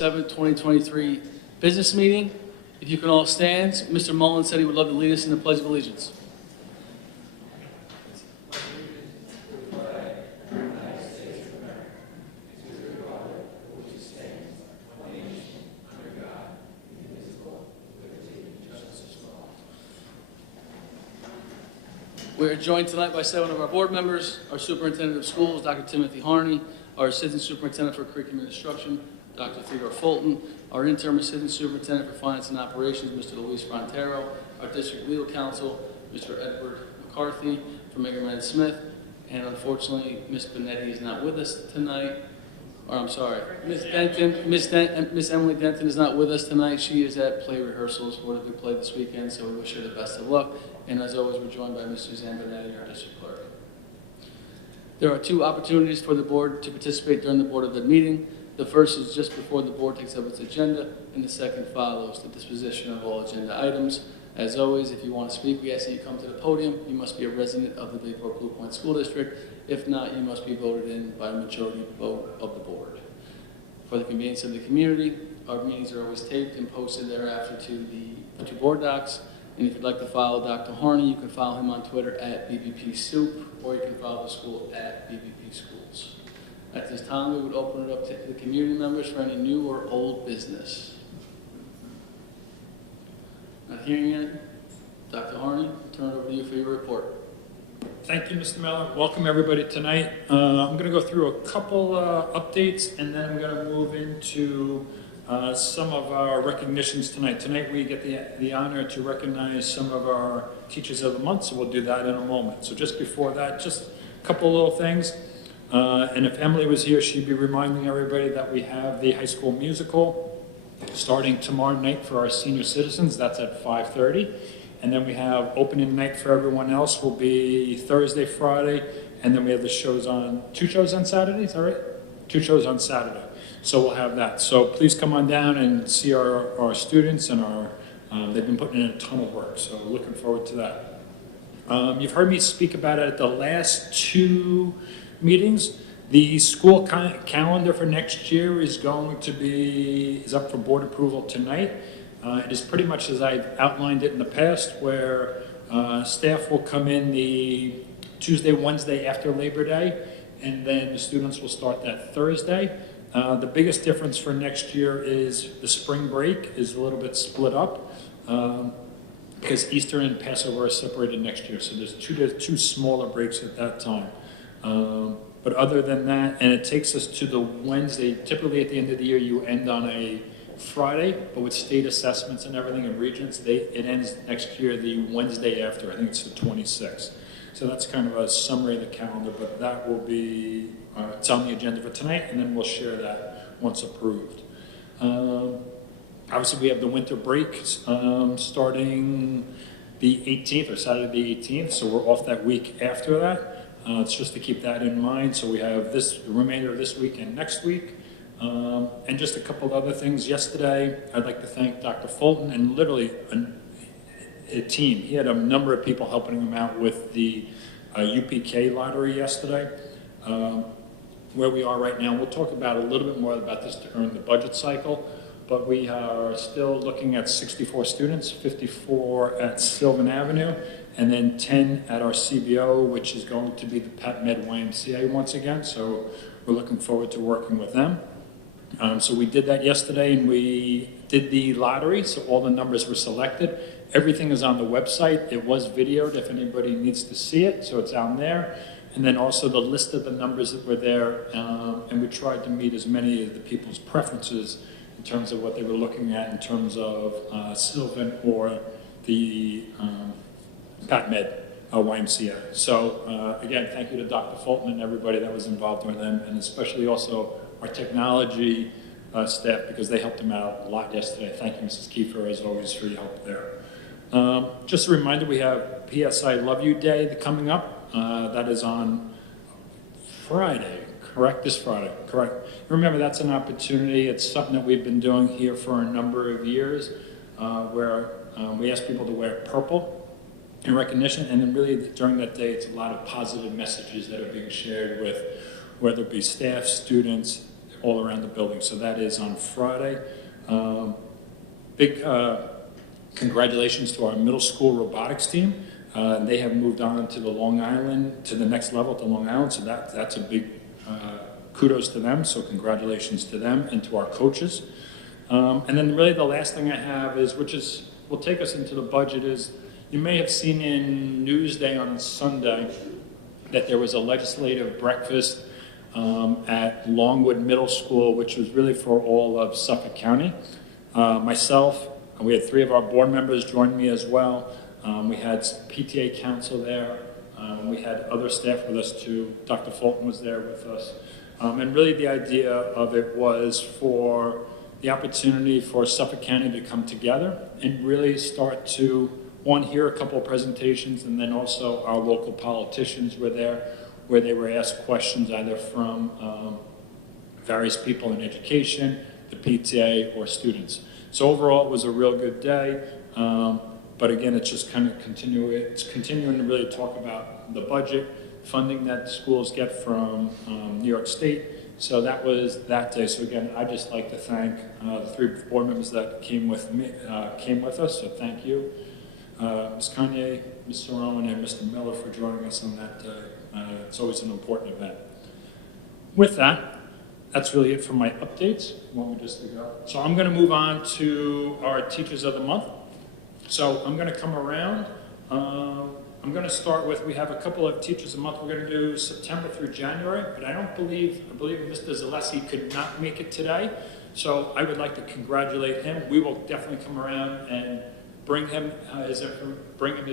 7th, 2023 business meeting. If you can all stand, Mr. Mullen said he would love to lead us in the Pledge of Allegiance. We are joined tonight by 7 of our board members, our superintendent of schools, Dr. Timothy Harney, our assistant superintendent for curriculum and instruction, Dr. Theodore Fulton, our interim assistant superintendent for finance and operations, Mr. Luis Frontero, our district legal counsel, Mr. Edward McCarthy from Ingerman Smith, and unfortunately, Ms. Benetti is not with us tonight. Or I'm sorry, Ms. Denton, Miss Emily Denton is not with us tonight. She is at play rehearsals for the big play this weekend, so we wish her the best of luck. And as always, we're joined by Ms. Suzanne Benetti, our district clerk. There are 2 opportunities for the board to participate during the Board of Ed meeting. The first is just before the board takes up its agenda, and the second follows the disposition of all agenda items. As always, if you want to speak, we ask that you come to the podium. You must be a resident of the Bayport Blue Point School District. If not, you must be voted in by a majority vote of the board. For the convenience of the community, our meetings are always taped and posted thereafter to the board docs. And if you'd like to follow Dr. Harney, you can follow him on Twitter at BBP Soup, or you can follow the school at BBP Schools. At this time, we would open it up to the community members for any new or old business. Not hearing any. Dr. Harney, I'll turn it over to you for your report. Thank you, Mr. Miller. Welcome everybody tonight. I'm going to go through a couple updates, and then I'm going to move into some of our recognitions tonight. Tonight we get the honor to recognize some of our Teachers of the Month, so we'll do that in a moment. So just before that, just a couple little things. And if Emily was here, she'd be reminding everybody that we have the high school musical starting tomorrow night for our senior citizens. That's at 5:30. And then we have opening night for everyone else will be Thursday, Friday, and then we have the shows on, 2 shows on Saturday, is that right? 2 shows on Saturday. So we'll have that. So please come on down and see our students, and they've been putting in a ton of work, so looking forward to that. You've heard me speak about it at the last 2 meetings. The school calendar for next year is up for board approval tonight. It is pretty much as I've outlined it in the past, where staff will come in the Tuesday, Wednesday after Labor Day, and then the students will start that Thursday. The biggest difference for next year is the spring break is a little bit split up because Easter and Passover are separated next year, so there's two smaller breaks at that time. But other than that, and it takes us to the Wednesday, typically at the end of the year you end on a Friday, but with state assessments and everything in regions, it ends next year the Wednesday after. I think it's the 26th. So that's kind of a summary of the calendar, but that will be, it's on the agenda for tonight, and then we'll share that once approved. Obviously we have the winter break starting the 18th, or Saturday the 18th, so we're off that week after that. It's just to keep that in mind. So we have the remainder of this week and next week. And just a couple other things. Yesterday, I'd like to thank Dr. Fulton and literally a team. He had a number of people helping him out with the UPK lottery yesterday. Where we are right now, we'll talk about a little bit more about this during the budget cycle, but we are still looking at 64 students, 54 at Sylvan Avenue, and then 10 at our CBO, which is going to be the Pat Med YMCA once again. So we're looking forward to working with them. So we did that yesterday, and we did the lottery, so all the numbers were selected. Everything is on the website. It was videoed if anybody needs to see it, so it's on there. And then also the list of the numbers that were there, and we tried to meet as many of the people's preferences in terms of what they were looking at in terms of Sylvan or the Pat Med YMCA. So again, thank you to Dr. Fulton and everybody that was involved with them, and especially also our technology staff, because they helped them out a lot yesterday. Thank you, Mrs. Kiefer, as always, for your help there. Just a reminder, we have PSI Love You Day coming up. That is on Friday, correct? This Friday, correct. Remember, that's an opportunity. It's something that we've been doing here for a number of years, where we ask people to wear purple in recognition, and then really during that day, it's a lot of positive messages that are being shared with, whether it be staff, students, all around the building. So that is on Friday. Big congratulations to our middle school robotics team. They have moved on to the Long Island, to the next level at the Long Island, so that's a big kudos to them, so congratulations to them and to our coaches. And then really the last thing I have is, will take us into the budget, is you may have seen in Newsday on Sunday that there was a legislative breakfast at Longwood Middle School, which was really for all of Suffolk County. Myself, we had 3 of our board members join me as well. We had PTA council there. We had other staff with us too. Dr. Fulton was there with us. And really the idea of it was for the opportunity for Suffolk County to come together and really start to, hear a couple of presentations, and then also our local politicians were there, where they were asked questions either from various people in education, the PTA, or students. So overall, it was a real good day. But again, it's just kind of continuing to really talk about the budget, funding that schools get from New York State. So that was that day. So again, I'd just like to thank the 3 board members that came with us. So thank you, Ms. Kanye, Mr. Rowan, and Mr. Miller for joining us on that day. It's always an important event. With that, that's really it for my updates. You want me just to go? So I'm going to move on to our Teachers of the Month. So I'm going to come around. I'm going to start with, we have a couple of Teachers of the Month. We're going to do September through January, but I believe Mr. Zaleski could not make it today. So I would like to congratulate him. We will definitely come around and bring him his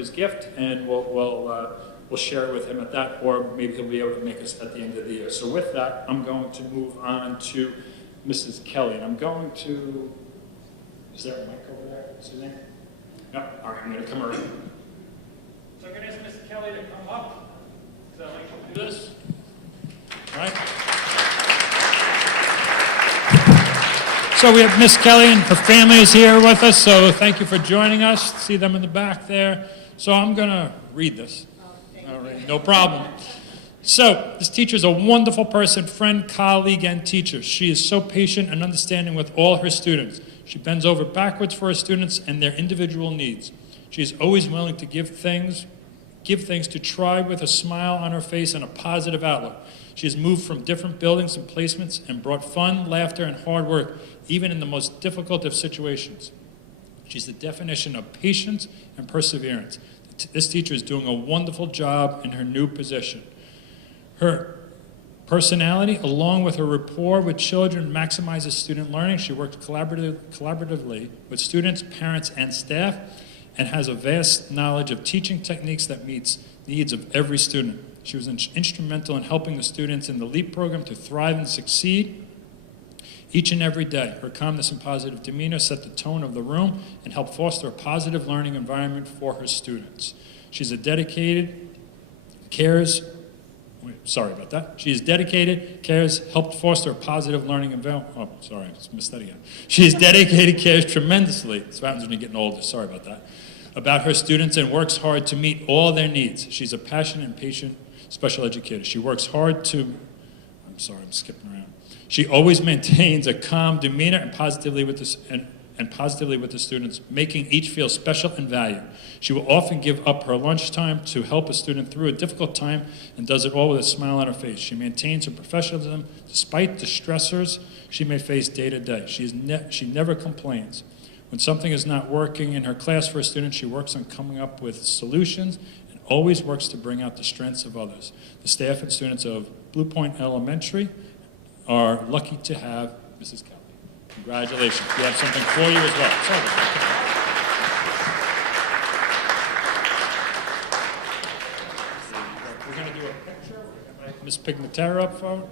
gift, and we'll share it with him at that, or maybe he'll be able to make us at the end of the year. So with that, I'm going to move on to Mrs. Kelly, and I'm going to, is there a mic over there? What's her name? No, all right, I'm going to come around. So I'm going to ask Mrs. Kelly to come up. Is that like to do this? All right. So we have Miss Kelly and her family is here with us, so thank you for joining us. See them in the back there. So I'm going to read this. All right, no problem. So, this teacher is a wonderful person, friend, colleague, and teacher. She is so patient and understanding with all her students. She bends over backwards for her students and their individual needs. She is always willing to give things to try with a smile on her face and a positive outlook. She has moved from different buildings and placements and brought fun, laughter, and hard work, even in the most difficult of situations. She's the definition of patience and perseverance. This teacher is doing a wonderful job in her new position. Her personality, along with her rapport with children, maximizes student learning. She works collaboratively with students, parents, and staff, and has a vast knowledge of teaching techniques that meets needs of every student. She was instrumental in helping the students in the LEAP program to thrive and succeed each and every day. Her calmness and positive demeanor set the tone of the room and helped foster a positive learning environment for her students. She's a dedicated, She is dedicated, cares, helped foster a positive learning environment. Missed that again. She is dedicated, cares tremendously. This happens when you're getting older. Sorry about that. About her students and works hard to meet all their needs. She's a passionate and patient special educator. She works hard to, I'm skipping around. She always maintains a calm demeanor and positively with the students, making each feel special and valued. She will often give up her lunchtime to help a student through a difficult time and does it all with a smile on her face. She maintains her professionalism despite the stressors she may face day to day. She never complains. When something is not working in her class for a student, she works on coming up with solutions and always works to bring out the strengths of others. The staff and students of Blue Point Elementary are lucky to have Mrs. Kelly. Congratulations. We have something for you as well. We're going to do a picture. Ms. Pignatera up front.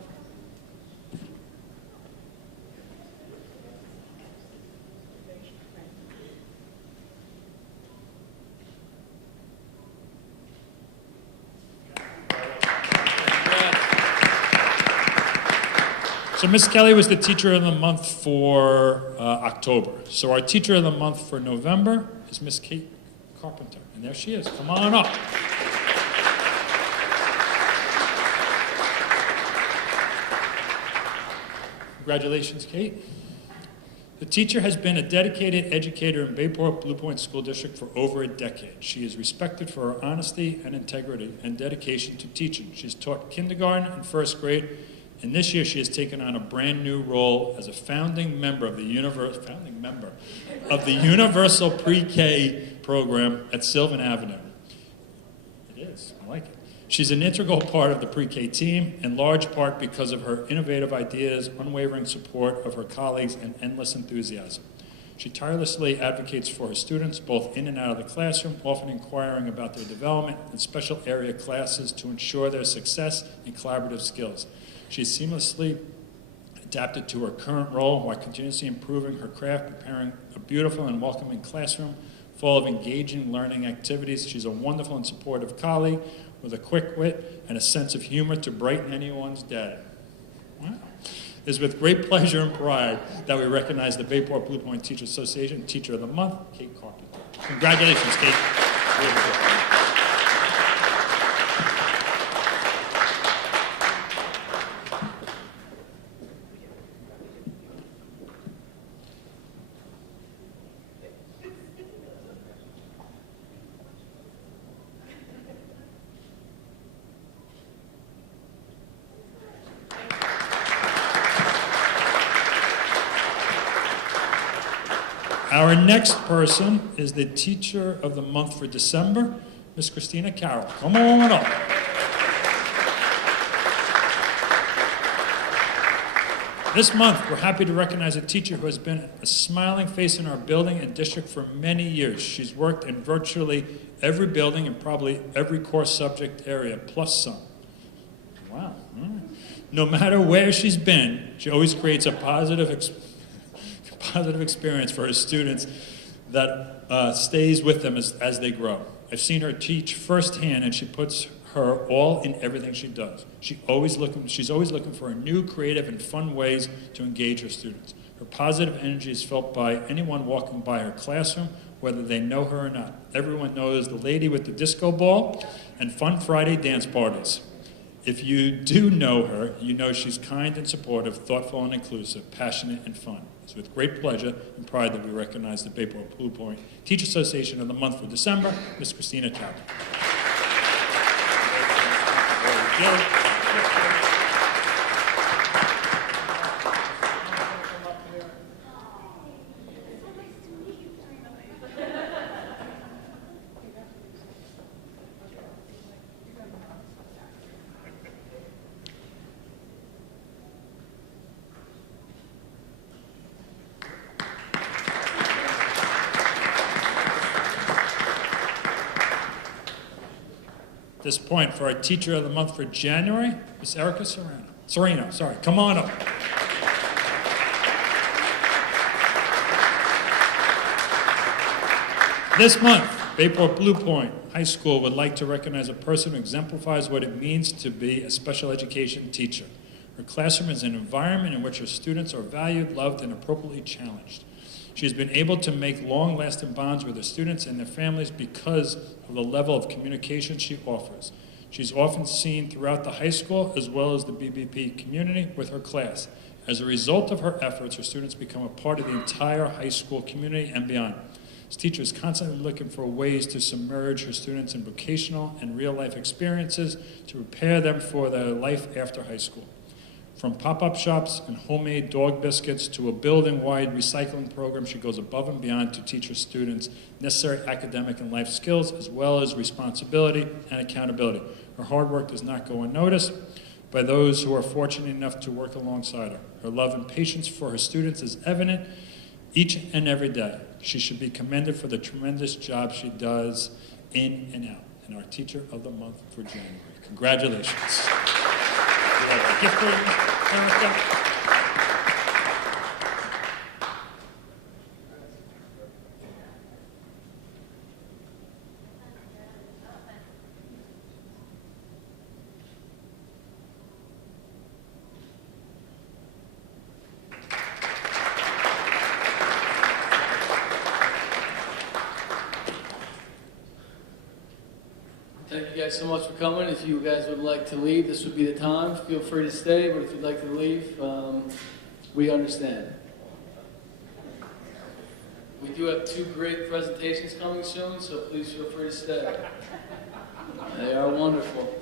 So Ms. Kelly was the Teacher of the Month for October. So our Teacher of the Month for November is Ms. Kate Carpenter. And there she is. Come on up. Congratulations, Kate. The teacher has been a dedicated educator in Bayport Blue Point School District for over a decade. She is respected for her honesty and integrity and dedication to teaching. She's taught kindergarten and first grade, and this year she has taken on a brand new role as a founding member of the Universal Pre-K program at Sylvan Avenue. It is, I like it. She's an integral part of the pre-K team, in large part because of her innovative ideas, unwavering support of her colleagues, and endless enthusiasm. She tirelessly advocates for her students, both in and out of the classroom, often inquiring about their development and special area classes to ensure their success and collaborative skills. She is seamlessly adapted to her current role while continuously improving her craft, preparing a beautiful and welcoming classroom full of engaging learning activities. She's a wonderful and supportive colleague with a quick wit and a sense of humor to brighten anyone's day. Wow. It is with great pleasure and pride that we recognize the Bayport Blue Point Teacher Association Teacher of the Month, Kate Carpenter. Congratulations, Kate. Our next person is the Teacher of the Month for December, Miss Christina Carroll. Come on up. This month, we're happy to recognize a teacher who has been a smiling face in our building and district for many years. She's worked in virtually every building and probably every core subject area, plus some. Wow. All right. No matter where she's been, she always creates a positive experience for her students that stays with them as they grow. I've seen her teach firsthand, and she puts her all in everything she does. She's always looking for new, creative, and fun ways to engage her students. Her positive energy is felt by anyone walking by her classroom, whether they know her or not. Everyone knows the lady with the disco ball and fun Friday dance parties. If you do know her, you know she's kind and supportive, thoughtful and inclusive, passionate and fun. It's with great pleasure and pride that we recognize the Bayport Blue Point Teacher Association of the Month for December, Ms. Christina Carroll. At this point, for our Teacher of the Month for January, Ms. Erica Sereno, sorry, come on up. This month, Bayport Blue Point High School would like to recognize a person who exemplifies what it means to be a special education teacher. Her classroom is an environment in which her students are valued, loved, and appropriately challenged. She has been able to make long-lasting bonds with her students and their families because of the level of communication she offers. She's often seen throughout the high school as well as the BBP community with her class. As a result of her efforts, her students become a part of the entire high school community and beyond. This teacher is constantly looking for ways to submerge her students in vocational and real-life experiences to prepare them for their life after high school. From pop-up shops and homemade dog biscuits to a building-wide recycling program, she goes above and beyond to teach her students necessary academic and life skills, as well as responsibility and accountability. Her hard work does not go unnoticed by those who are fortunate enough to work alongside her. Her love and patience for her students is evident each and every day. She should be commended for the tremendous job she does in and out. And our Teacher of the Month for January. Congratulations. Gift for Erica. Thank you guys so much for coming. If you guys would like to leave, this would be the time. Feel free to stay, but if you'd like to leave, We understand. We do have 2 great presentations coming soon, so please feel free to stay. They are wonderful.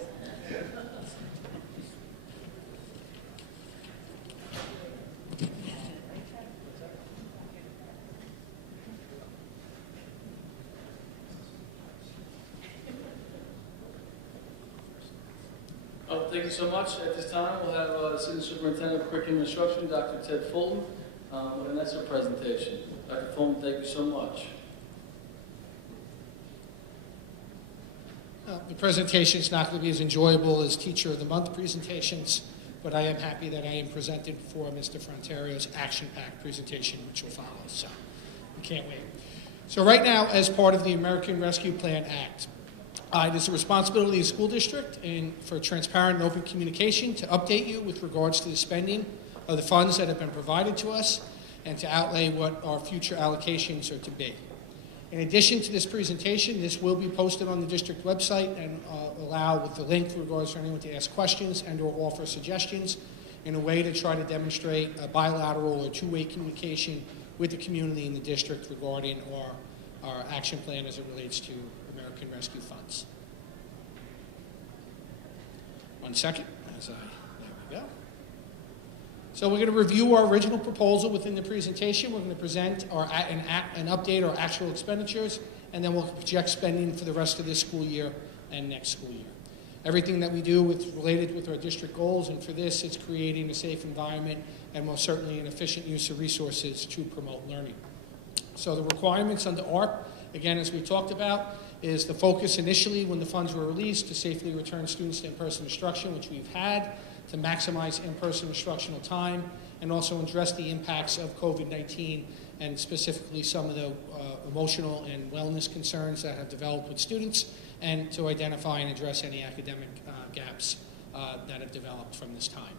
Thank you so much. At this time, we'll have Assistant Superintendent of Curriculum and Instruction, Dr. Ted Fulton, with an essay presentation. Dr. Fulton, thank you so much. The presentation is not going to be as enjoyable as Teacher of the Month presentations, but I am happy that I am presented for Mr. Fronterio's action-packed presentation, which will follow, so we can't wait. So right now, as part of the American Rescue Plan Act, it is the responsibility of the school district and for transparent and open communication to update you with regards to the spending of the funds that have been provided to us and to outlay what our future allocations are to be. In addition to this presentation, this will be posted on the district website and allow with the link with regards to anyone to ask questions and or offer suggestions in a way to try to demonstrate a bilateral or two-way communication with the community in the district regarding our action plan as it relates to American Rescue Funds. One second, there we go. So we're going to review our original proposal within the presentation. We're going to present an update our actual expenditures, and then we'll project spending for the rest of this school year and next school year. Everything that we do related with our district goals, and for this, it's creating a safe environment and most certainly an efficient use of resources to promote learning. So the requirements under ARP, again, as we talked about, is the focus initially when the funds were released to safely return students to in-person instruction, which we've had, to maximize in-person instructional time, and also address the impacts of COVID-19 and specifically some of the emotional and wellness concerns that have developed with students, and to identify and address any academic gaps that have developed from this time.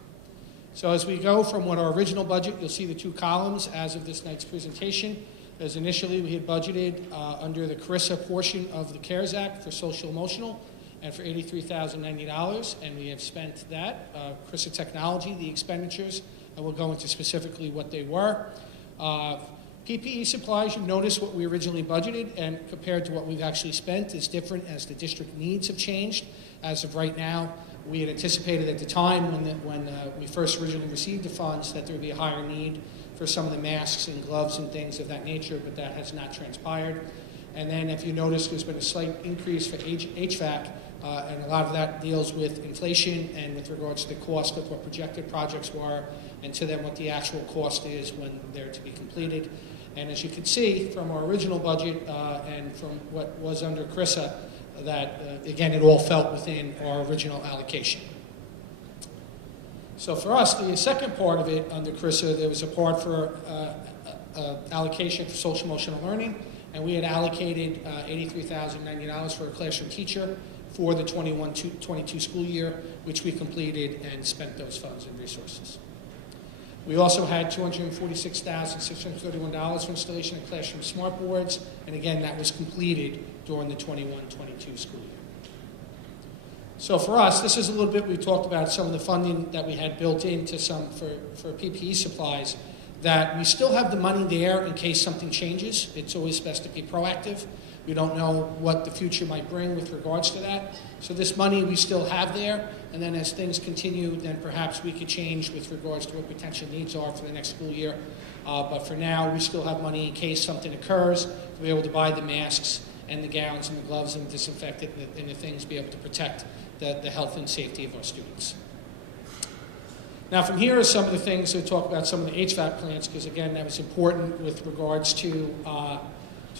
So as we go from what our original budget, you'll see the 2 columns as of this night's presentation. As initially we had budgeted under the CRISA portion of the CARES Act for social emotional and for $83,090, and we have spent that. CRISA technology, the expenditures, and we'll go into specifically what they were. PPE supplies, you notice what we originally budgeted and compared to what we've actually spent is different as the district needs have changed. As of right now, we had anticipated at the time when we first originally received the funds that there would be a higher need for some of the masks and gloves and things of that nature, but that has not transpired. And then if you notice, there's been a slight increase for HVAC, and a lot of that deals with inflation and with regards to the cost of what projected projects were, and to then what the actual cost is when they're to be completed. And as you can see from our original budget and from what was under CRISA, that again, it all felt within our original allocation. So for us, the second part of it under CRISA, there was a part for allocation for social emotional learning, and we had allocated $83,090 for a classroom teacher for the 21-22 school year, which we completed and spent those funds and resources. We also had $246,631 for installation of classroom smart boards, and again, that was completed during the 21-22 school year. So for us, this is a little bit, we talked about some of the funding that we had built into some for PPE supplies, that we still have the money there in case something changes. It's always best to be proactive. We don't know what the future might bring with regards to that. So this money we still have there, and then as things continue, then perhaps we could change with regards to what potential needs are for the next school year. But for now, we still have money in case something occurs, to be able to buy the masks and the gowns and the gloves and the disinfectant and the things to be able to protect the health and safety of our students. Now from here are some of the things to talk about some of the HVAC plants, because again, that was important with regards to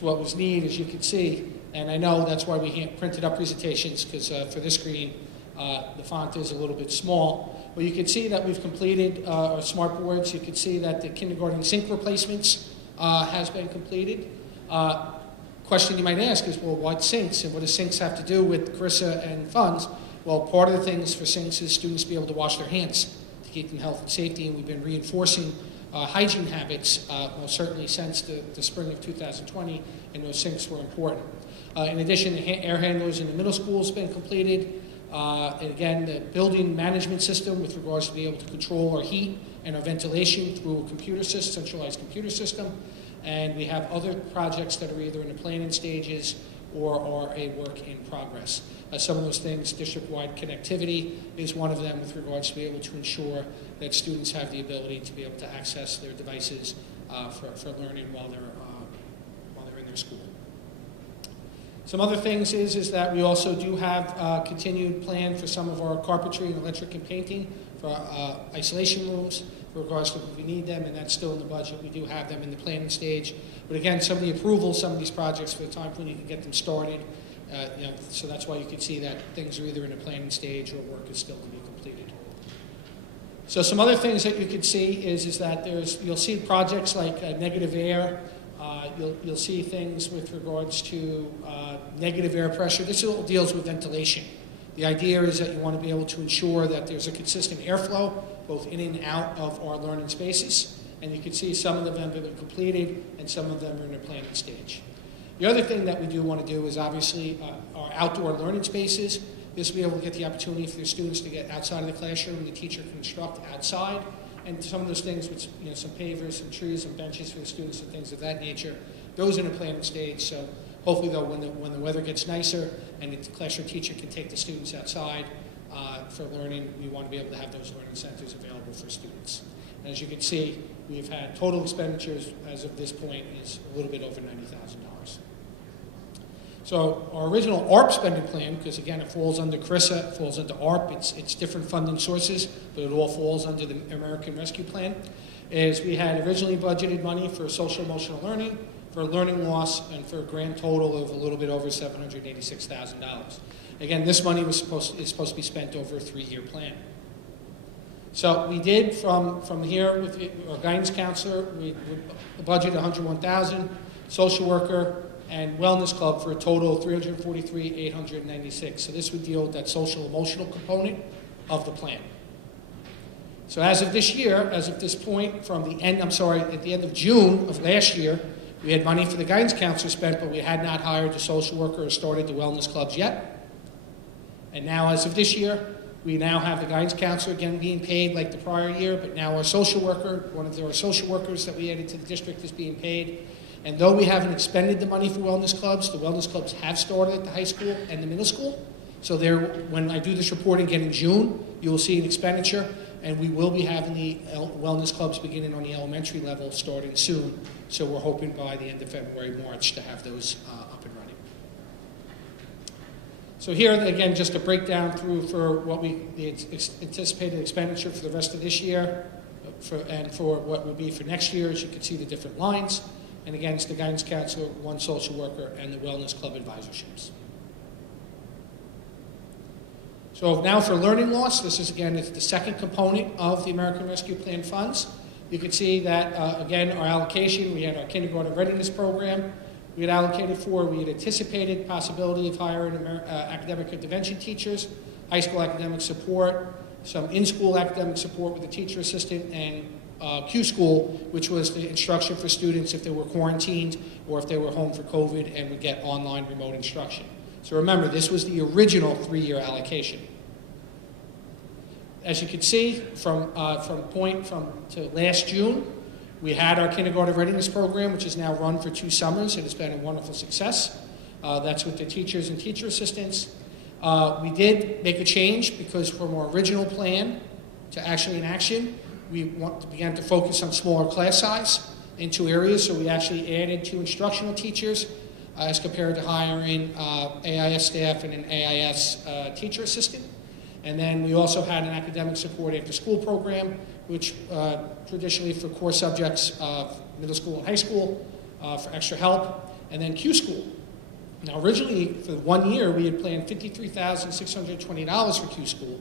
what was needed, as you can see. And I know that's why we printed up presentations, because for this screen, the font is a little bit small. But you can see that we've completed our smart boards. You can see that the kindergarten sink replacements has been completed. Question you might ask is, well, what sinks, and what do sinks have to do with CRISA and funds? Well, part of the things for sinks is students to be able to wash their hands to keep them health and safety, and we've been reinforcing hygiene habits, most certainly since the spring of 2020, and those sinks were important. In addition, the air handlers in the middle school has been completed. And again, the building management system with regards to be able to control our heat and our ventilation through a computer system, centralized computer system. And we have other projects that are either in the planning stages or are a work in progress. Some of those things, district-wide connectivity is one of them with regards to be able to ensure that students have the ability to be able to access their devices for learning while they're in their school. Some other things is that we also do have a continued plan for some of our carpentry and electric and painting for isolation rooms for regards to if we need them, and that's still in the budget. We do have them in the planning stage. But again, some of the approvals, some of these projects for the time when you can get them started, so that's why you can see that things are either in a planning stage or work is still to be completed. So some other things that you can see is that you'll see projects like negative air. You'll see things with regards to negative air pressure. This all deals with ventilation. The idea is that you want to be able to ensure that there's a consistent airflow both in and out of our learning spaces. And you can see some of them have been completed and some of them are in the planning stage. The other thing that we do want to do is obviously our outdoor learning spaces. This will be able to get the opportunity for the students to get outside of the classroom. The teacher can instruct outside. And some of those things, which, some pavers, some trees, some benches for the students and things of that nature, those in the planning stage. So hopefully, though, when the weather gets nicer and the classroom teacher can take the students outside for learning, we want to be able to have those learning centers available for students. And as you can see, we've had total expenditures as of this point is a little bit over $90,000. So our original ARP spending plan, because again it falls under CRISA, it falls under ARP, it's different funding sources, but it all falls under the American Rescue Plan, is we had originally budgeted money for social emotional learning, for learning loss, and for a grand total of a little bit over $786,000. Again, this money is supposed to be spent over a 3-year plan. So we did from here with our guidance counselor, we budgeted $101,000, social worker, and wellness club for a total of $343,896. So this would deal with that social emotional component of the plan. So as of this year, as of this point, at the end of June of last year, we had money for the guidance counselor spent, but we had not hired the social worker or started the wellness clubs yet. And now as of this year, we now have the guidance counselor again being paid like the prior year, but now our social worker, one of our social workers that we added to the district is being paid. And though we haven't expended the money for wellness clubs, the wellness clubs have started at the high school and the middle school. So when I do this report again in June, you will see an expenditure, and we will be having the wellness clubs beginning on the elementary level starting soon. So we're hoping by the end of February, March to have those up and running. So here, again, just a breakdown through for what the anticipated expenditure for the rest of this year and for what will be for next year. As you can see the different lines. And again, it's the guidance counselor, one social worker, and the wellness club advisorships. So now for learning loss, this is again the second component of the American Rescue Plan funds. You can see that, again, our allocation, we had our kindergarten readiness program we had allocated for. We had anticipated possibility of hiring academic intervention teachers, high school academic support, some in-school academic support with a teacher assistant, and Q School, which was the instruction for students if they were quarantined or if they were home for COVID and would get online remote instruction. So remember, this was the original 3-year allocation. As you can see, from to last June, we had our kindergarten readiness program, which is now run for 2 summers. It has been a wonderful success. That's with the teachers and teacher assistants. We did make a change because from our original plan to actually in action, we began to focus on smaller class size in 2 areas. So we actually added 2 instructional teachers as compared to hiring AIS staff and an AIS teacher assistant. And then we also had an academic support after school program, which traditionally for core subjects of middle school and high school for extra help, and then Q School. Now originally for 1 year we had planned $53,620 for Q School.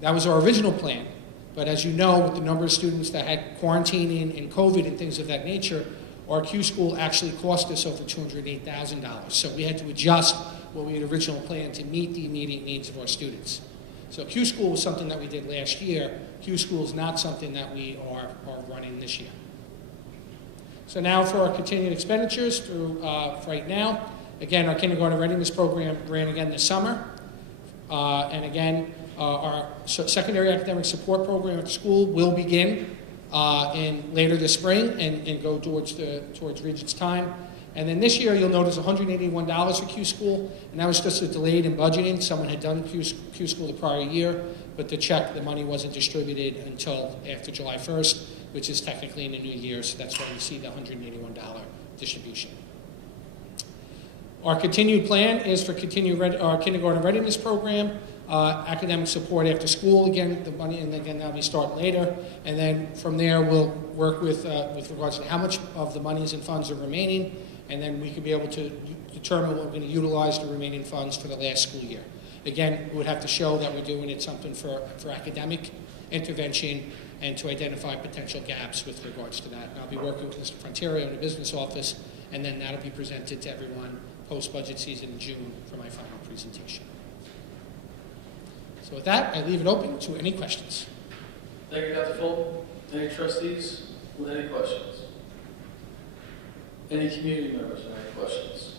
That was our original plan. But as you know, with the number of students that had quarantining and COVID and things of that nature, our Q School actually cost us over $208,000. So we had to adjust what we had originally planned to meet the immediate needs of our students. So Q School was something that we did last year. Q School is not something that we are running this year. So now for our continued expenditures through right now. Again, our kindergarten readiness program ran again this summer. And again, our secondary academic support program at the school will begin later this spring and go towards Regent's time. And then this year, you'll notice $181 for Q School, and that was just a delayed in budgeting. Someone had done Q School the prior year, but the money wasn't distributed until after July 1st, which is technically in the new year, so that's why you see the $181 distribution. Our continued plan is for our kindergarten readiness program, academic support after school, again, the money, and again, that'll be starting later. And then from there, we'll work with regards to how much of the monies and funds are remaining, and then we can be able to determine what we're going to utilize the remaining funds for the last school year. Again, we would have to show that we're doing it something for academic intervention and to identify potential gaps with regards to that. And I'll be working with Mr. Frontiero in the business office, and then that'll be presented to everyone post-budget season in June for my final presentation. So with that, I leave it open to any questions. Thank you, Dr. Fulton. Any trustees with any questions? Any community members with any questions?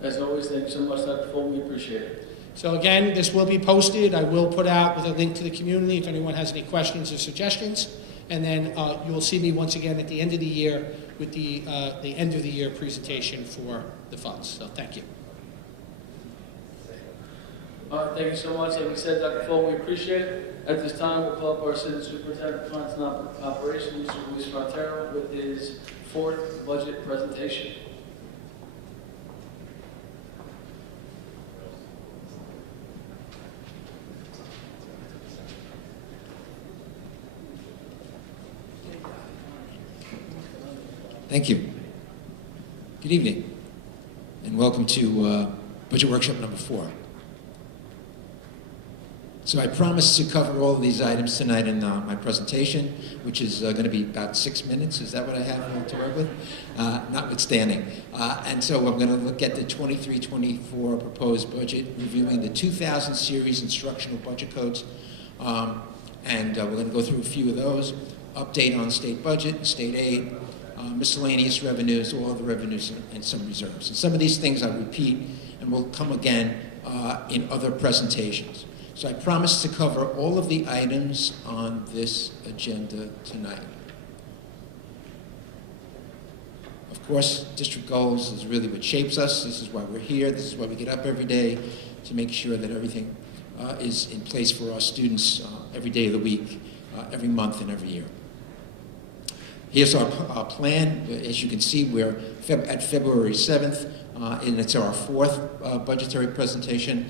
As always, thank you so much, Dr. Fulton. We appreciate it. So again, this will be posted. I will put out with a link to the community if anyone has any questions or suggestions. And then you will see me once again at the end of the year with the end of the year presentation for the funds. So thank you. All right, thank you so much. Like we said, Dr. Fulton, we appreciate it. At this time, we'll call up our Assistant Superintendent of Finance and Operations, Mr. Luis Frontero, with his fourth budget presentation. Thank you. Good evening, and welcome to Budget Workshop number 4. So I promised to cover all of these items tonight in my presentation, which is going to be about 6 minutes. Is that what I have to work with? Notwithstanding. And so I'm going to look at the 23-24 proposed budget, reviewing the 2000 series instructional budget codes, and we're going to go through a few of those, update on state budget, state aid, miscellaneous revenues, all other revenues, and some reserves. And some of these things I repeat and will come again in other presentations. So I promise to cover all of the items on this agenda tonight. Of course, district goals is really what shapes us. This is why we're here. This is why we get up every day, to make sure that everything is in place for our students every day of the week, every month, and every year. Here's our plan. As you can see, we're at February 7th, and it's our fourth budgetary presentation.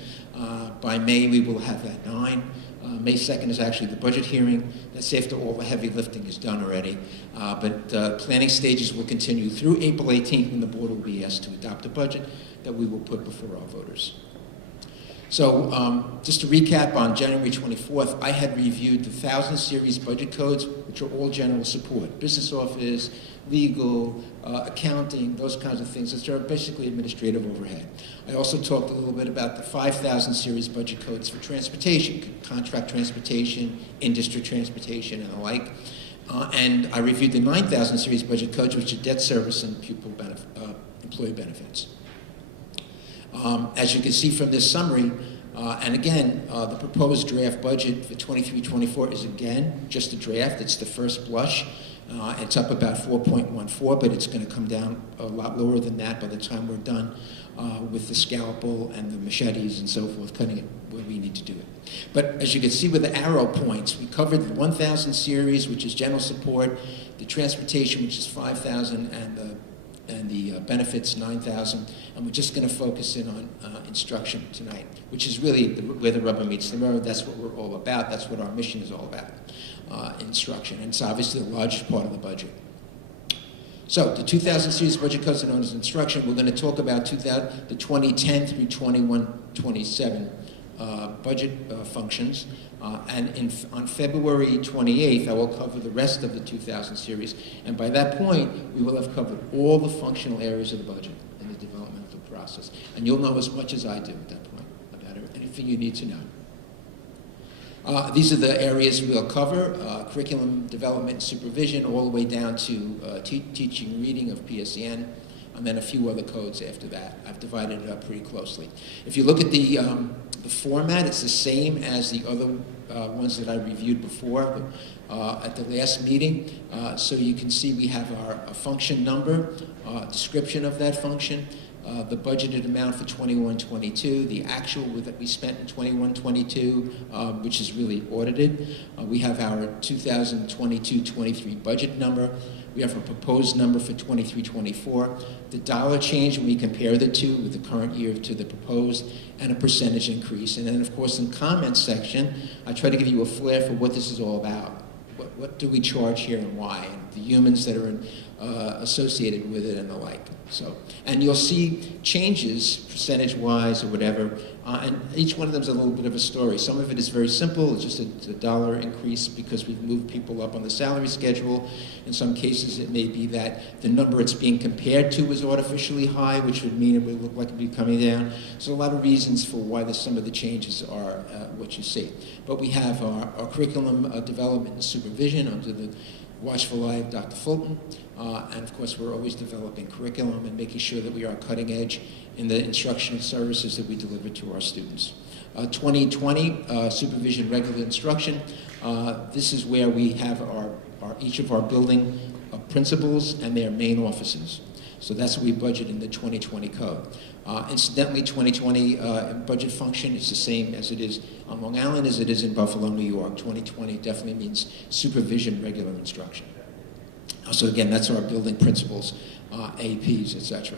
By May, we will have at 9. May 2nd is actually the budget hearing. That's after all the heavy lifting is done already. But planning stages will continue through April 18th, when the board will be asked to adopt a budget that we will put before our voters. So just to recap, on January 24th, I had reviewed the 1000 series budget codes, which are all general support, business office, legal, accounting, those kinds of things, which are basically administrative overhead. I also talked a little bit about the 5000 series budget codes for transportation, contract transportation, in-district transportation, and the like. And I reviewed the 9000 series budget codes, which are debt service and pupil employee benefits. As you can see from this summary, and again, the proposed draft budget for 23-24 is again just a draft. It's the first blush. It's up about 4.14, but it's going to come down a lot lower than that by the time we're done with the scalpel and the machetes and so forth, cutting it where we need to do it. But as you can see with the arrow points, we covered the 1000 series, which is general support, the transportation, which is 5000, and the benefits, 9,000, and we're just going to focus in on instruction tonight, which is really where the rubber meets the road. That's what we're all about. That's what our mission is all about, instruction. And it's obviously the largest part of the budget. So the 2000 series budget codes are known as instruction. We're going to talk about the 2010 through 21-27 budget functions. And on February 28th, I will cover the rest of the 2000 series. And by that point, we will have covered all the functional areas of the budget and the developmental process. And you'll know as much as I do at that point about anything you need to know. These are the areas we'll cover, curriculum development and supervision, all the way down to teaching reading of PSEN, and then a few other codes after that. I've divided it up pretty closely. If you look at the the format is the same as the other ones that I reviewed before at the last meeting. So you can see we have a function number, description of that function, the budgeted amount for 21-22, the actual that we spent in 21-22, which is really audited. We have our 2022-23 budget number. We have a proposed number for 23-24, the dollar change when we compare the two with the current year to the proposed, and a percentage increase. And then, of course, in the comments section, I try to give you a flair for what this is all about. What do we charge here and why, and the humans that are associated with it and the like. So, and you'll see changes percentage-wise or whatever, and each one of them is a little bit of a story. Some of it is very simple, it's just a dollar increase because we've moved people up on the salary schedule. In some cases, it may be that the number it's being compared to is artificially high, which would mean it would look like it would be coming down. So a lot of reasons for why some of the changes are what you see. But we have our curriculum development and supervision under the watchful eye of Dr. Fulton, and of course we're always developing curriculum and making sure that we are cutting edge in the instructional services that we deliver to our students. 2020, supervision regular instruction. This is where we have each of our building principals and their main offices. So that's what we budget in the 2020 code. Incidentally, 2020 budget function is the same as it is on Long Island as it is in Buffalo, New York. 2020 definitely means supervision, regular instruction. So again, that's our building principals, APs, etc.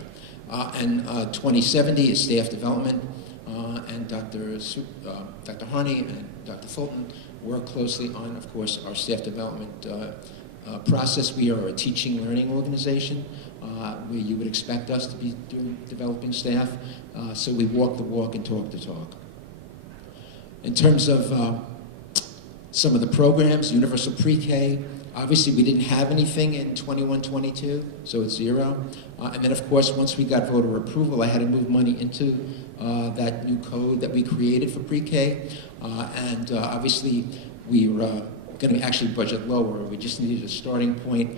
And 2070 is staff development, and Dr. Harney and Dr. Fulton work closely on, of course, our staff development process. We are a teaching learning organization where you would expect us to be developing staff. So we walk the walk and talk the talk. In terms of some of the programs, universal pre-K, obviously we didn't have anything in 21-22, so it's zero. And then of course, once we got voter approval, I had to move money into that new code that we created for pre-K. And obviously we were going to actually budget lower. We just needed a starting point.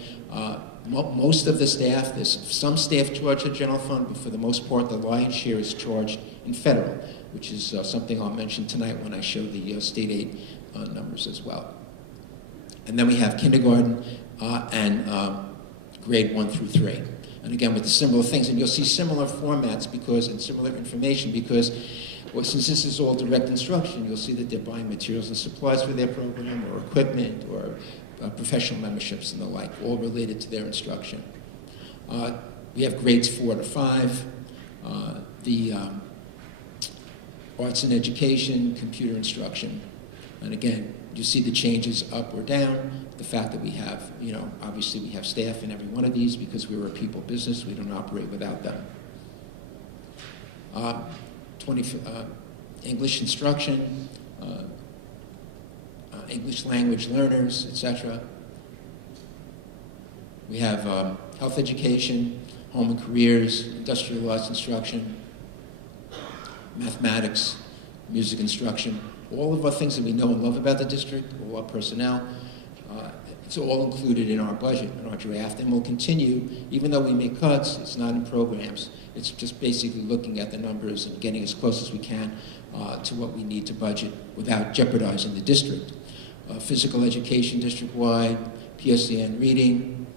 Most of the staff, there's some staff charged at general fund, but for the most part, the lion's share is charged in federal, which is something I'll mention tonight when I show the state aid numbers as well. And then we have kindergarten and grade 1 through 3. And again, with the similar things, and you'll see similar formats and similar information because, well, since this is all direct instruction, you'll see that they're buying materials and supplies for their program or equipment or professional memberships and the like, all related to their instruction. We have grades 4 to 5, the arts and education, computer instruction. And again, you see the changes up or down, the fact that we have, obviously we have staff in every one of these because we're a people business, we don't operate without them. English instruction, English language learners, etc. We have health education, home and careers, industrial arts instruction, mathematics, music instruction, all of our things that we know and love about the district, all our personnel. It's all included in our budget, in our draft, and we'll continue, even though we make cuts, it's not in programs. It's just basically looking at the numbers and getting as close as we can to what we need to budget without jeopardizing the district. Physical education district-wide, PSEN reading,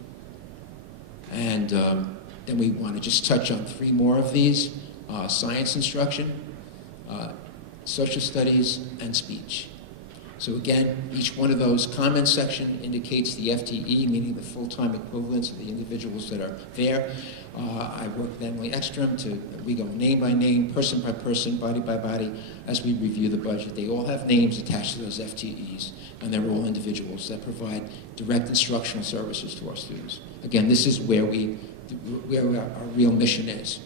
and then we want to just touch on 3 more of these, science instruction, social studies, and speech. So again, each one of those comment section indicates the FTE, meaning the full-time equivalents of the individuals that are there. I work with Emily Ekstrom we go name by name, person by person, body by body, as we review the budget. They all have names attached to those FTEs, and they're all individuals that provide direct instructional services to our students. Again, this is where our real mission is.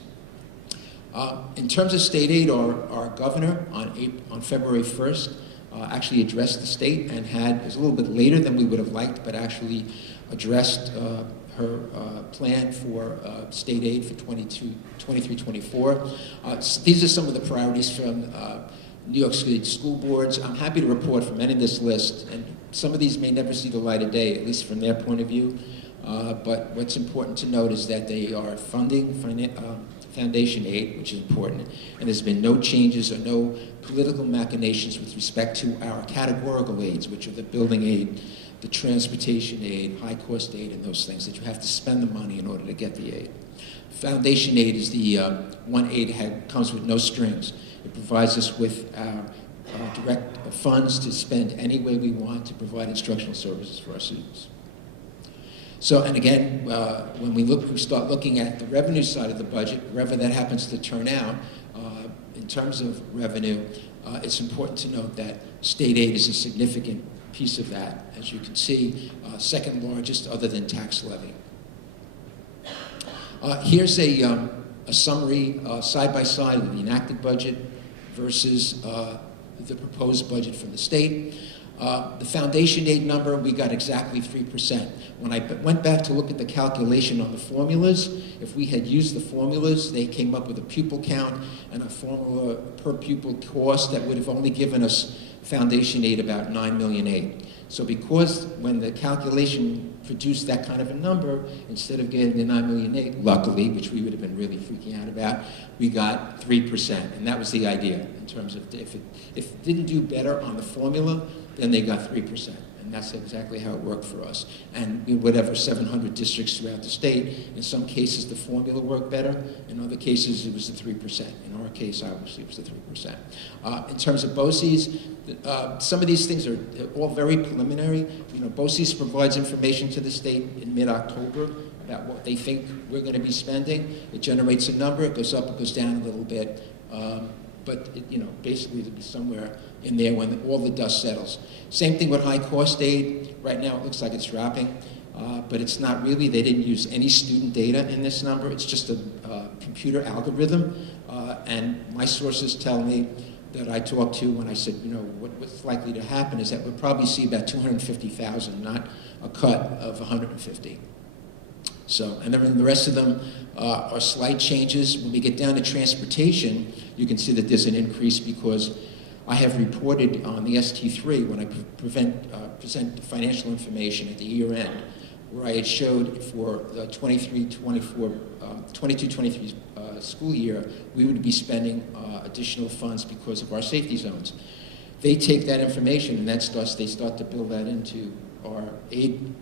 In terms of state aid, our governor on February 1st actually addressed the state and it was a little bit later than we would have liked, but actually addressed her plan for state aid for 23-24. These are some of the priorities from New York State school boards. I'm happy to report from any of this list, and some of these may never see the light of day, at least from their point of view, but what's important to note is that they are funding foundation aid, which is important, and there's been no changes or no political machinations with respect to our categorical aids, which are the building aid, the transportation aid, high-cost aid, and those things that you have to spend the money in order to get the aid. Foundation aid is the one aid that comes with no strings. It provides us with our direct funds to spend any way we want to provide instructional services for our students. So, and again, when we start looking at the revenue side of the budget, wherever that happens to turn out, in terms of revenue, it's important to note that state aid is a significant piece of that, as you can see, second largest other than tax levy. Here's a summary side by side of the enacted budget versus the proposed budget from the state. The foundation aid number, we got exactly 3%. When I went back to look at the calculation on the formulas, if we had used the formulas, they came up with a pupil count and a formula per pupil cost that would have only given us foundation aid about $9 million aid. So because when the calculation produced that kind of a number, instead of getting the $9 million aid, luckily, which we would have been really freaking out about, we got 3%. And that was the idea in terms of if it didn't do better on the formula, then they got 3%. And that's exactly how it worked for us. And in whatever 700 districts throughout the state, in some cases the formula worked better. In other cases it was the 3%. In our case, obviously, it was the 3%. In terms of BOCES, some of these things are all very preliminary. You know, BOCES provides information to the state in mid-October about what they think we're going to be spending. It generates a number. It goes up, it goes down a little bit. But it, you know, basically it'll be somewhere in there when all the dust settles. Same thing with high cost aid. Right now it looks like it's dropping, but it's not really. They didn't use any student data in this number. It's just a computer algorithm. And my sources tell me that I talked to when I said, you know, what's likely to happen is that we'll probably see about 250,000, not a cut of 150. So, and then the rest of them are slight changes. When we get down to transportation, you can see that there's an increase because I have reported on the ST3 when I present the financial information at the year end, where I had showed for the 22-23 school year, we would be spending additional funds because of our safety zones. They take that information and they start to build that into our aid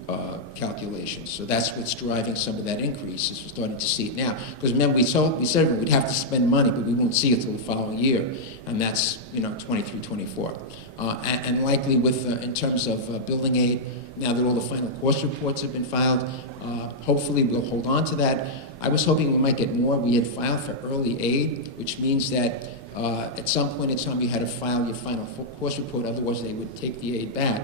calculations. So that's what's driving some of that increase, is we're starting to see it now. Because remember, we said we'd have to spend money, but we won't see it until the following year, and that's, you know, 23, 24. And likely with, in terms of building aid, now that all the final cost reports have been filed, hopefully we'll hold on to that. I was hoping we might get more. We had filed for early aid, which means that at some point in time you had to file your final cost report, otherwise they would take the aid back.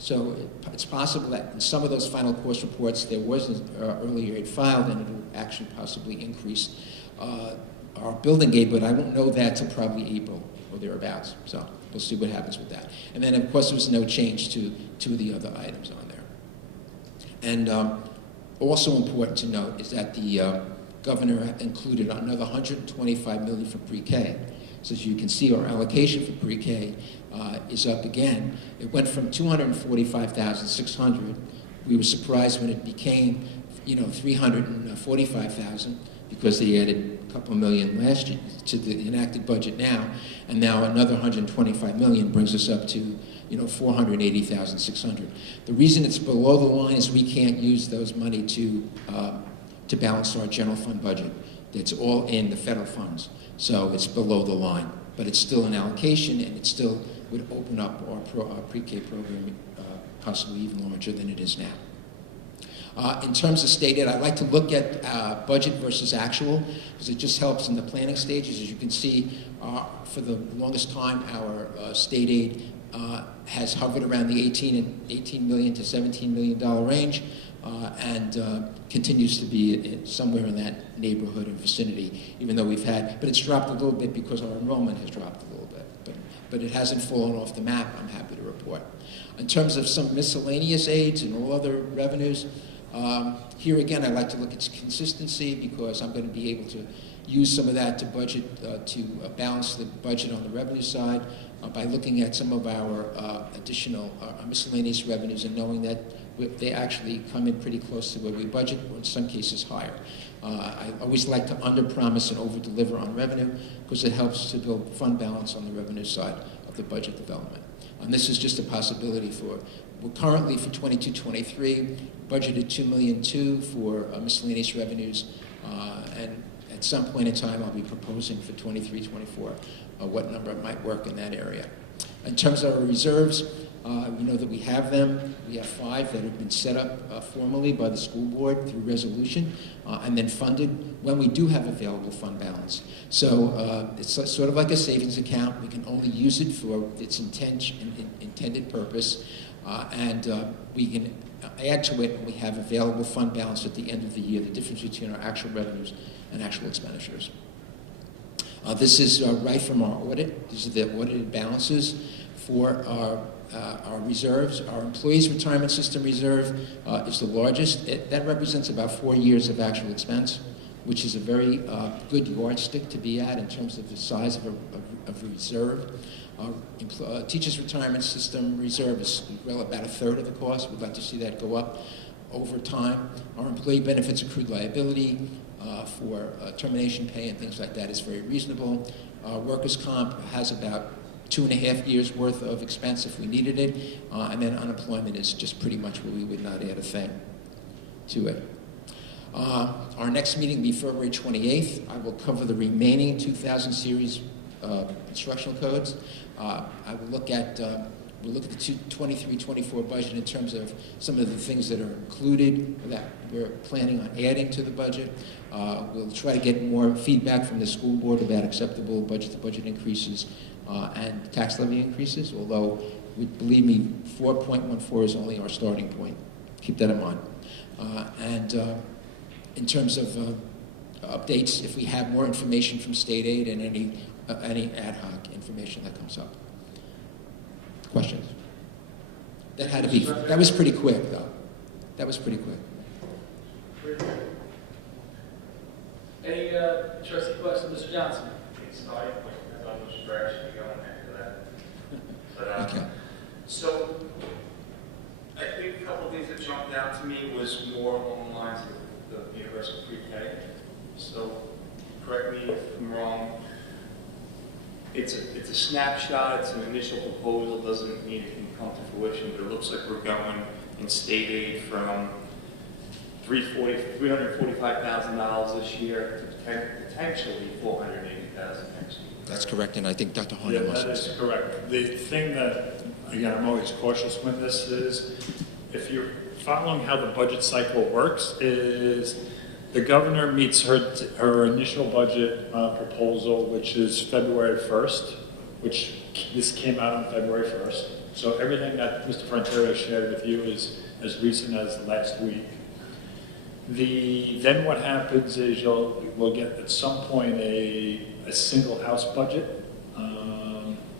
So it's possible that in some of those final course reports there was an earlier aid filed, and it will actually possibly increase our building aid, but I won't know that till probably April or thereabouts. So we'll see what happens with that. And then of course there was no change to two of the other items on there. And also important to note is that the governor included another $125 million for pre-K. So as you can see, our allocation for pre-K is up again. It went from 245,600. We were surprised when it became, you know, 345,000 because they added a couple million last year to the enacted budget now, and now another 125 million brings us up to, you know, 480,600. The reason it's below the line is we can't use those money to balance our general fund budget. It's all in the federal funds, so it's below the line. But it's still an allocation, and it still would open up our pre-K program possibly even larger than it is now. In terms of state aid, I like to look at budget versus actual, because it just helps in the planning stages. As you can see, for the longest time, our state aid has hovered around the 18 million to $17 million range, and continues to be somewhere in that neighborhood or vicinity, even though we've had, but it's dropped a little bit because our enrollment has dropped a little bit, but it hasn't fallen off the map, I'm happy to report. In terms of some miscellaneous aids and all other revenues, here again I like to look at consistency, because I'm going to be able to use some of that to budget, to balance the budget on the revenue side by looking at some of our additional miscellaneous revenues and knowing that they actually come in pretty close to where we budget, or in some cases higher. I always like to under-promise and over-deliver on revenue because it helps to build fund balance on the revenue side of the budget development. And this is just a possibility we're currently for 22-23 budgeted $2.2 million for miscellaneous revenues, and at some point in time I'll be proposing for 23-24 what number might work in that area. In terms of our reserves, we know that we have them. We have 5 that have been set up formally by the school board through resolution and then funded when we do have available fund balance. So it's sort of like a savings account. We can only use it for its intended purpose, and we can add to it when we have available fund balance at the end of the year, the difference between our actual revenues and actual expenditures. This is right from our audit. These are the audited balances for our reserves. Our Employees Retirement System reserve is the largest. That represents about 4 years of actual expense, which is a very good yardstick to be at in terms of the size of a reserve. Our Teachers Retirement System reserve is about 1/3 of the cost. We'd like to see that go up over time. Our Employee Benefits Accrued Liability for termination pay and things like that is very reasonable. Workers' Comp has about 2.5 years worth of expense if we needed it, and then unemployment is just pretty much where we would not add a thing to it. Our next meeting will be February 28th. I will cover the remaining 2000 series instructional codes. I will look at we'll look at the 23-24 budget in terms of some of the things that are included that we're planning on adding to the budget. We'll try to get more feedback from the school board about acceptable budget-to-budget increases and tax levy increases, although, believe me, 4.14 is only our starting point. Keep that in mind. And in terms of updates, if we have more information from state aid and any ad hoc information that comes up. Questions? That was pretty quick, though. That was pretty quick. Any trustee questions, Mr. Johnson? It's not a question, depends on which direction you go after that. But, Okay. So, I think a couple of things that jumped out to me was more along the lines of the universal pre-K. So, correct me if I'm wrong. It's a snapshot, it's an initial proposal, doesn't mean it can come to fruition, but it looks like we're going in state aid from $345,000 this year to potentially $480,000 next year. That's correct, and I think Dr. Yeah, Horner that must is correct. The thing that, again, I'm always cautious when this is, if you're following how the budget cycle works, is the governor meets her initial budget proposal, which is February 1st, which this came out on February 1st. So everything that Mr. Frontiero shared with you is as recent as last week. Then what happens is we'll get at some point a single house budget,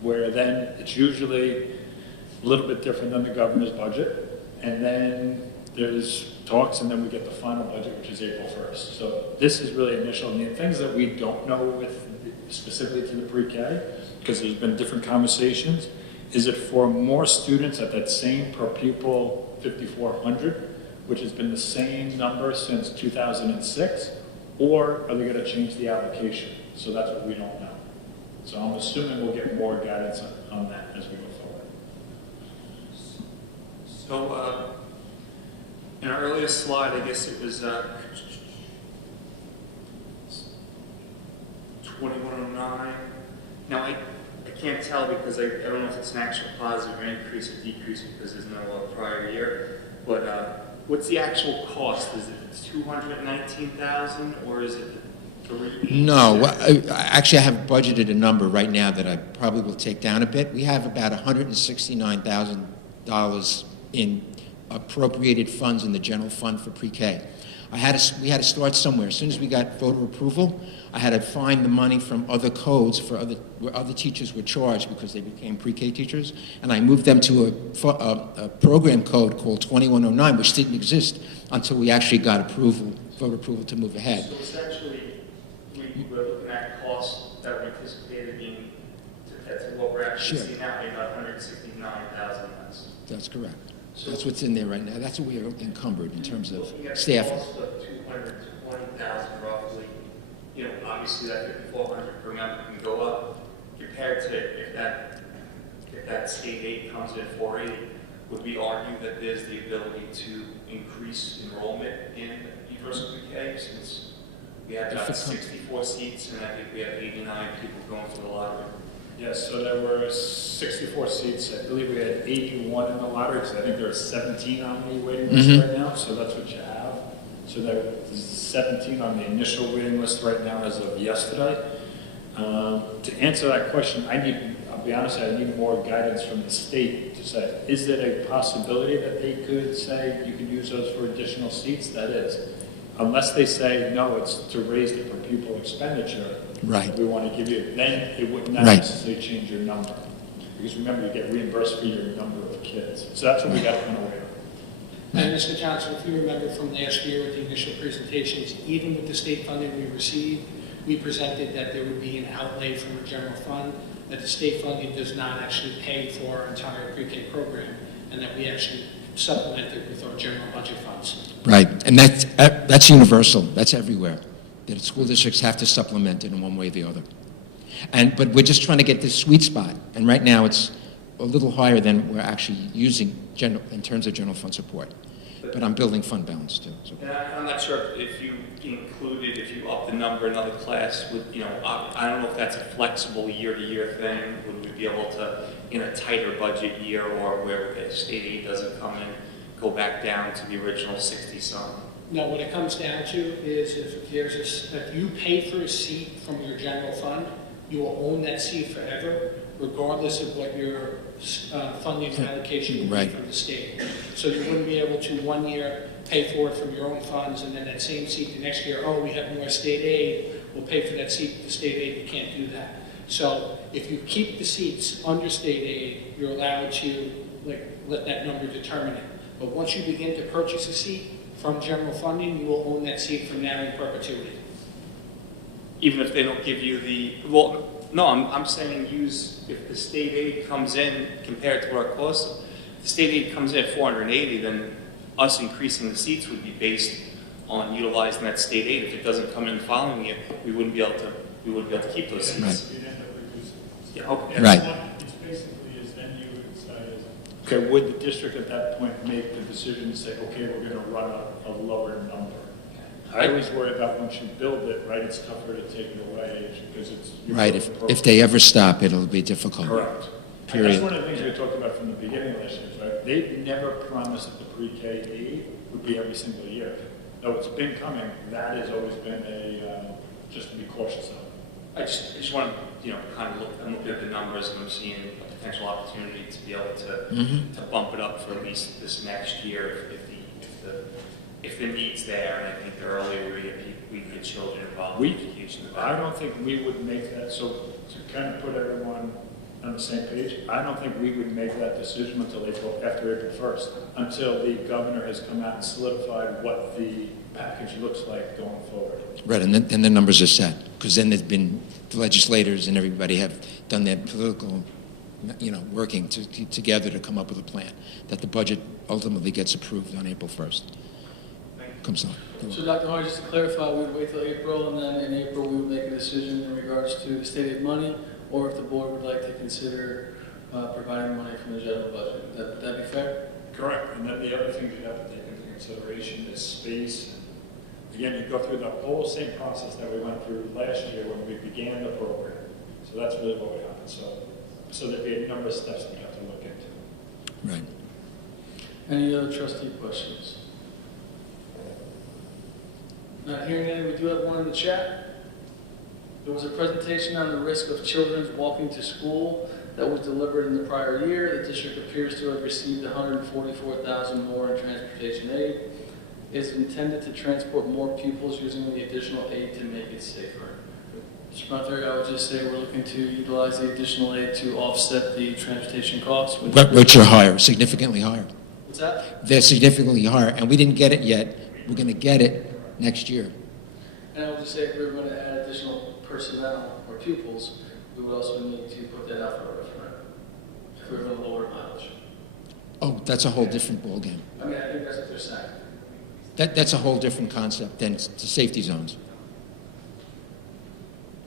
where then it's usually a little bit different than the governor's budget, and then there's talks, and then we get the final budget, which is April 1st. So this is really initial. And the things that we don't know with specifically to the pre-K, because there's been different conversations, is it for more students at that same per pupil 5,400, which has been the same number since 2006, or are they going to change the allocation? So that's what we don't know. So I'm assuming we'll get more guidance on that as we go forward. So, in our earlier slide, I guess it was 2109. Now, I can't tell because I don't know if it's an actual positive or increase or decrease because there's no prior year. But what's the actual cost? Is it 219,000 or is it 3? No, actually I have budgeted a number right now that I probably will take down a bit. We have about $169,000 in appropriated funds in the general fund for pre-K. We had to start somewhere. As soon as we got voter approval, I had to find the money from other codes for where other teachers were charged because they became pre-K teachers, and I moved them to a program code called 2109, which didn't exist until we actually got voter approval to move ahead. So essentially, we're looking at costs that were anticipated being to what we're actually seeing now, about 169,000 less. That's correct. That's what's in there right now. That's what we are encumbered in terms of Looking at the staffing. cost of 220,000 roughly, obviously that 5,400 per member can go up compared to if that state aid comes in 480. Would we argue that there's the ability to increase enrollment in universal pre-K since we have about 64 seats and I think we have 89 people going for the lottery? Yes, so there were 64 seats. I believe we had 81 in the lottery, because I think there are 17 on the waiting list right now, so that's what you have. So there's 17 on the initial waiting list right now as of yesterday. To answer that question, I'll be honest, I need more guidance from the state to say, is it a possibility that they could say you can use those for additional seats? That is. Unless they say, no, it's to raise the per pupil expenditure. Right. We want to give you, then it would not Right. necessarily change your number. Because remember, you get reimbursed for your number of kids. So that's what we got to kind of wait on. And Mr. Johnson, if you remember from last year with the initial presentations, even with the state funding we received, we presented that there would be an outlay from the general fund, that the state funding does not actually pay for our entire pre-K program, and that we actually supplement it with our general budget funds. Right, and that's universal. That's everywhere. That school districts have to supplement it in one way or the other. But we're just trying to get this sweet spot, and right now it's a little higher than we're actually using in terms of general fund support. But I'm building fund balance too. So. And I'm not sure if you up the number another class, I don't know if that's a flexible year-to-year thing. Would we be able to, in a tighter budget year or where the state aid doesn't come in, go back down to the original 60-some? No, what it comes down to is if you pay for a seat from your general fund, you will own that seat forever, regardless of what your funding allocation will be from the state. So you wouldn't be able to 1 year pay for it from your own funds, and then that same seat the next year, we have more state aid, we'll pay for that seat with the state aid. You can't do that. So if you keep the seats under state aid, you're allowed to let that number determine it. But once you begin to purchase a seat from general funding, you will own that seat from now in perpetuity. Even if they don't give you no, I'm saying if the state aid comes in compared to our costs, if the state aid comes in at 480, then us increasing the seats would be based on utilizing that state aid. If it doesn't come in the following year, we wouldn't be able to keep those seats. Right. You'd end up reducing. Yeah, okay. Right. It's basically is then you would decide. Okay, would the district at that point make the decision to say, okay, we're going to run a lower number? I always worry about once you build it, right, it's tougher to take it away because it's... Right, if they ever stop, it'll be difficult. Correct. Period. That's one of the things we talked about from the beginning of this year, right? They never promised that the pre-K aid would be every single year. Though it's been coming, that has always been just to be cautious of. I just want to, kind of look at the numbers, and I'm seeing a potential opportunity to be able to bump it up for at least this next year if the need's there, and I think the earlier we get children involved in education, the I better. don't think we would make that, so to kind of put everyone on the same page, I don't think we would make that decision until after April 1st, until the governor has come out and solidified what the package looks like going forward. Right, and then the numbers are set, because then there's been the legislators and everybody have done their political, working together to come up with a plan, that the budget ultimately gets approved on April 1st. Comes on. So Dr. Hart, just to clarify, we would wait till April, and then in April, we would make a decision in regards to the state aid money, or if the board would like to consider providing money from the general budget. Would that be fair? Correct. And then the other things you have to take into consideration is space. Again, you go through the whole same process that we went through last year when we began the program. So that's really what would happen. So there'd be a number of steps we have to look into. Right. Any other trustee questions? Not hearing any, we do have one in the chat. There was a presentation on the risk of children walking to school that was delivered in the prior year. The district appears to have received $144,000 more in transportation aid. Is intended to transport more pupils using the additional aid to make it safer. Mr. Montheri, I would just say we're looking to utilize the additional aid to offset the transportation costs. Which are higher, significantly higher. What's that? They're significantly higher, and we didn't get it yet. We're going to get it next year. And I would just say if we were going to add additional personnel or pupils, we would also need to put that out for a referendum if we were going to lower mileage. Oh, that's a whole different ballgame. I mean, I think that's what they're saying. That's a whole different concept than the safety zones.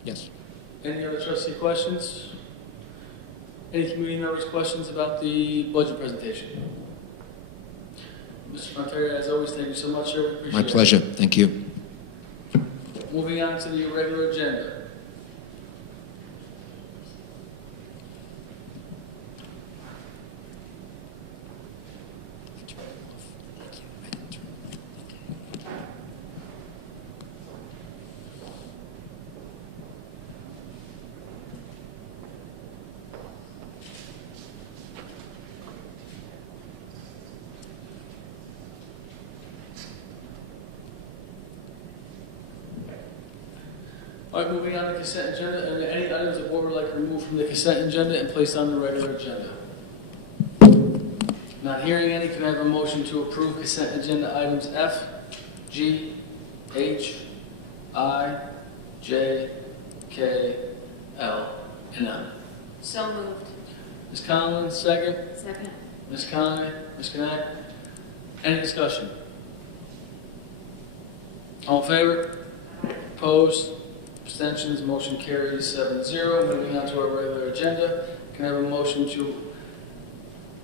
Yes. Any other trustee questions? Any community members' questions about the budget presentation? Mr. Montero, as always, thank you so much, sir. Appreciate My it. pleasure. Thank you. Moving on to the regular agenda. All right, moving on to consent agenda, and any items the board would like to remove from the consent agenda and place on the regular agenda. Not hearing any, can I have a motion to approve consent agenda items F, G, H, I, J, K, L, and M? So moved. Ms. Conlon, second. Second. Ms. Conley, Ms. Knapp. Any discussion? All in favor? Opposed? Abstentions? Motion carries 7-0. Moving on to our regular agenda. Can I have a motion to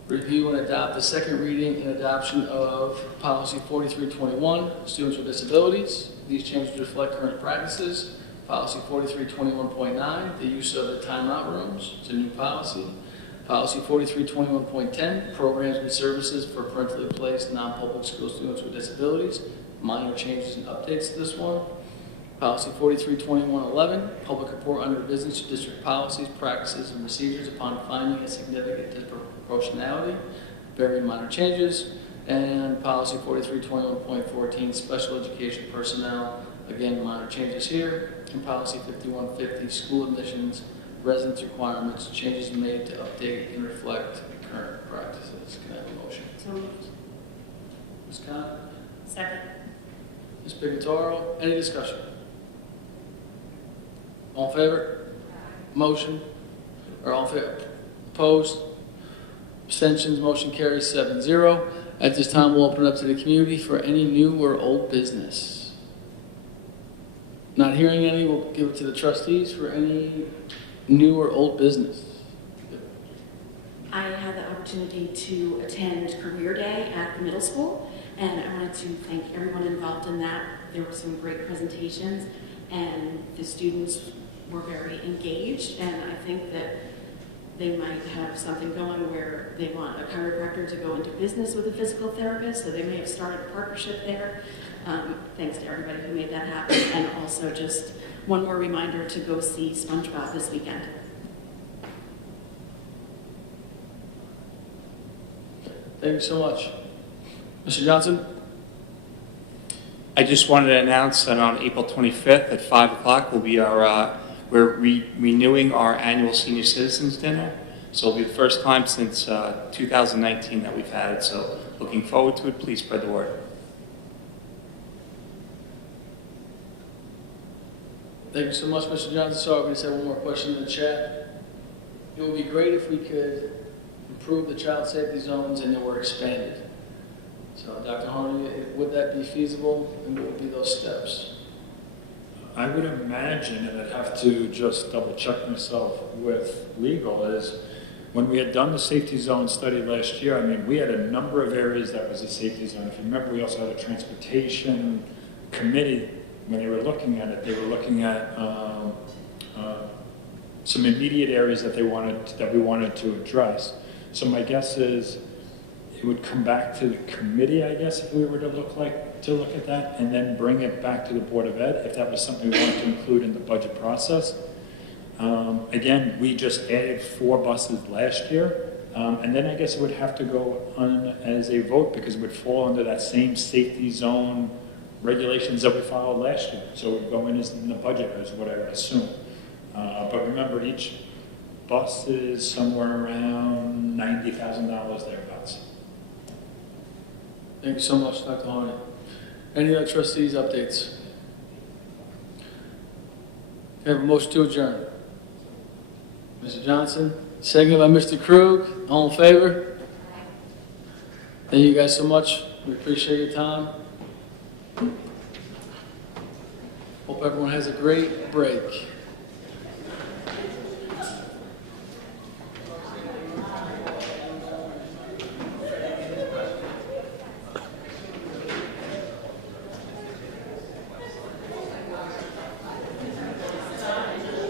review and adopt the second reading and adoption of Policy 4321, Students with Disabilities? These changes reflect current practices. Policy 4321.9, the use of the timeout rooms. It's a new policy. Policy 4321.10, Programs and Services for Parentally Placed Non-Public School Students with Disabilities. Minor changes and updates to this one. Policy 4321.11, Public Report under Business to District Policies, Practices, and Procedures upon finding a significant disproportionality. Very minor changes. And Policy 4321.14, Special Education Personnel. Again, minor changes here. And Policy 5150, School Admissions, Residence Requirements, changes made to update and reflect current practices. Can I have a motion? So moved. Ms. Khan? Second. Ms. Pigataro? Any discussion? All in favor? Motion? Or all in favor? Opposed? Abstentions? Motion carries 7-0. At this time, we'll open it up to the community for any new or old business. Not hearing any, we'll give it to the trustees for any new or old business. I had the opportunity to attend Career Day at the middle school, and I wanted to thank everyone involved in that. There were some great presentations, and the students were very engaged, and I think that they might have something going where they want a chiropractor to go into business with a physical therapist, so they may have started a partnership there. Thanks to everybody who made that happen, and also just one more reminder to go see SpongeBob this weekend. Thank you so much. Mr. Johnson? I just wanted to announce that on April 25th at 5 o'clock will be our, we're renewing our annual Senior Citizens Dinner. So it'll be the first time since 2019 that we've had it. So looking forward to it. Please spread the word. Thank you so much, Mr. Johnson. Sorry, we just have one more question in the chat. It would be great if we could improve the child safety zones and they were expanded. So, Dr. Harney, would that be feasible, and what would be those steps? I would imagine, and I'd have to just double check myself with legal, is when we had done the safety zone study last year, I mean, we had a number of areas that was a safety zone. If you remember, we also had a transportation committee. When they were looking at it, they were looking at some immediate areas that we wanted to address. So my guess is it would come back to the committee, I guess, if we were to look at that, and then bring it back to the Board of Ed, if that was something we wanted to include in the budget process. Again, we just added 4 buses last year, and then I guess it would have to go on as a vote because it would fall under that same safety zone regulations that we followed last year. So it would go in as in the budget, is what I would assume. But remember, each bus is somewhere around $90,000 thereabouts. Thank you so much, Dr. Harney. Any other trustees' updates? Can I have a motion to adjourn? Mr. Johnson, seconded by Mr. Krug. All in favor? Thank you guys so much. We appreciate your time. Hope everyone has a great break.